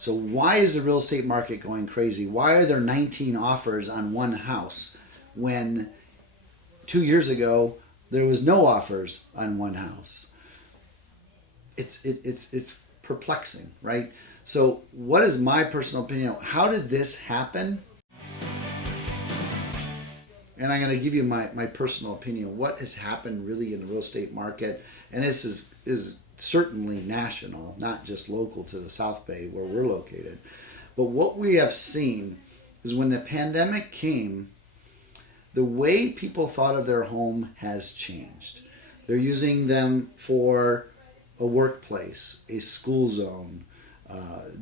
So why is the real estate market going crazy? Why are there 19 offers on one house when 2 years ago there was no offers on one house? It's perplexing, right? So what is my personal opinion? How did this happen? And I'm going to give you my personal opinion. What has happened really in the real estate market, and this is certainly national, not just local to the South Bay where we're located. But what we have seen is when the pandemic came, the way people thought of their home has changed. They're using them for a workplace, a school zone,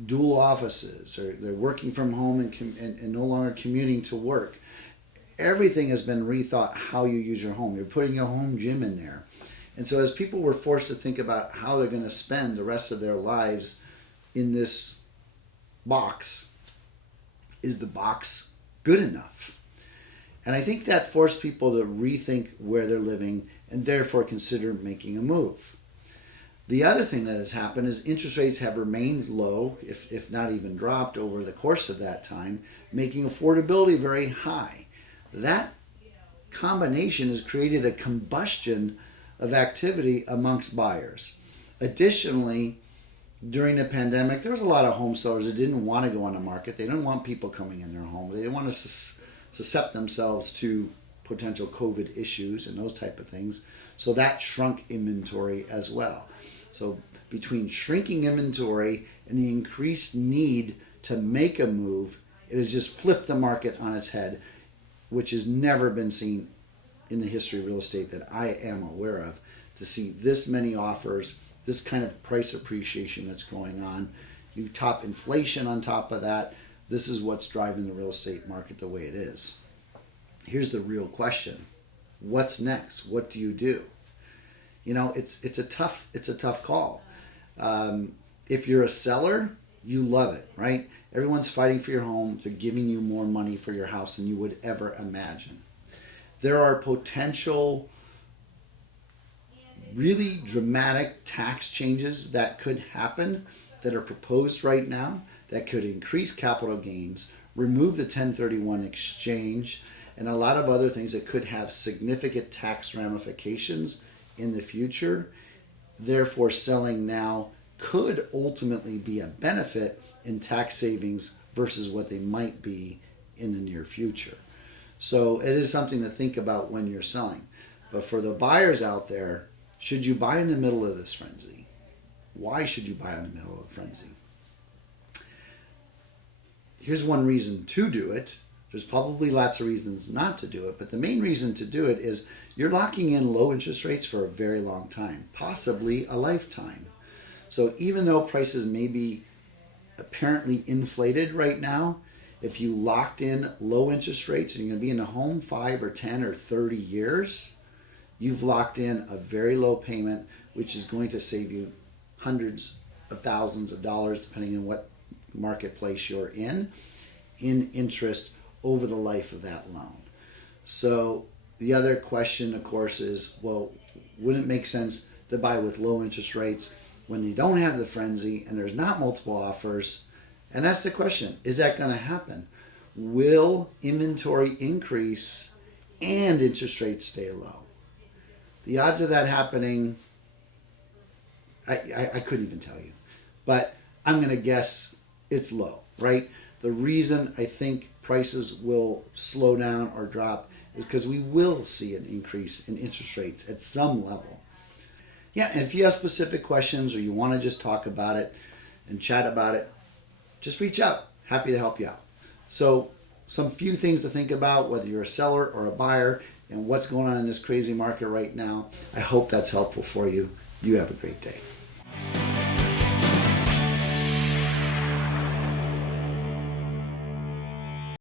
dual offices, or they're working from home and no longer commuting to work. Everything has been rethought how you use your home. You're putting a home gym in there. And so as people were forced to think about how they're going to spend the rest of their lives in this box, is the box good enough? And I think that forced people to rethink where they're living and therefore consider making a move. The other thing that has happened is interest rates have remained low, if not even dropped over the course of that time, making affordability very high. That combination has created a combustion of activity amongst buyers. Additionally, during the pandemic, there was a lot of home sellers that didn't want to go on the market. They didn't want people coming in their home. They didn't want to suscept themselves to potential COVID issues and those type of things. So that shrunk inventory as well. So between shrinking inventory and the increased need to make a move, it has just flipped the market on its head, which has never been seen in the history of real estate that I am aware of, to see this many offers, this kind of price appreciation that's going on. You top inflation on top of that. This is what's driving the real estate market the way it is. Here's the real question. What's next? What do you do? You know, it's a tough call. If you're a seller, you love it, right? Everyone's fighting for your home. They're giving you more money for your house than you would ever imagine. There are potential really dramatic tax changes that could happen that are proposed right now that could increase capital gains, remove the 1031 exchange, and a lot of other things that could have significant tax ramifications in the future. Therefore, selling now could ultimately be a benefit in tax savings versus what they might be in the near future. So it is something to think about when you're selling. But for the buyers out there, should you buy in the middle of this frenzy? Why should you buy in the middle of the frenzy? Here's one reason to do it. There's probably lots of reasons not to do it, but the main reason to do it is you're locking in low interest rates for a very long time, possibly a lifetime. So even though prices may be apparently inflated right now, if you locked in low interest rates and you're going to be in a home 5 or 10 or 30 years, you've locked in a very low payment, which is going to save you hundreds of thousands of dollars, depending on what marketplace you're in interest over the life of that loan. So the other question, of course, is, well, wouldn't it make sense to buy with low interest rates when they don't have the frenzy and there's not multiple offers? And that's the question. Is that going to happen? Will inventory increase and interest rates stay low? The odds of that happening, I couldn't even tell you. But I'm going to guess it's low, right? The reason I think prices will slow down or drop is because we will see an increase in interest rates at some level. Yeah, and if you have specific questions or you want to just talk about it and chat about it, just reach out. Happy to help you out. So some few things to think about, whether you're a seller or a buyer, and what's going on in this crazy market right now. I hope that's helpful for you. You have a great day.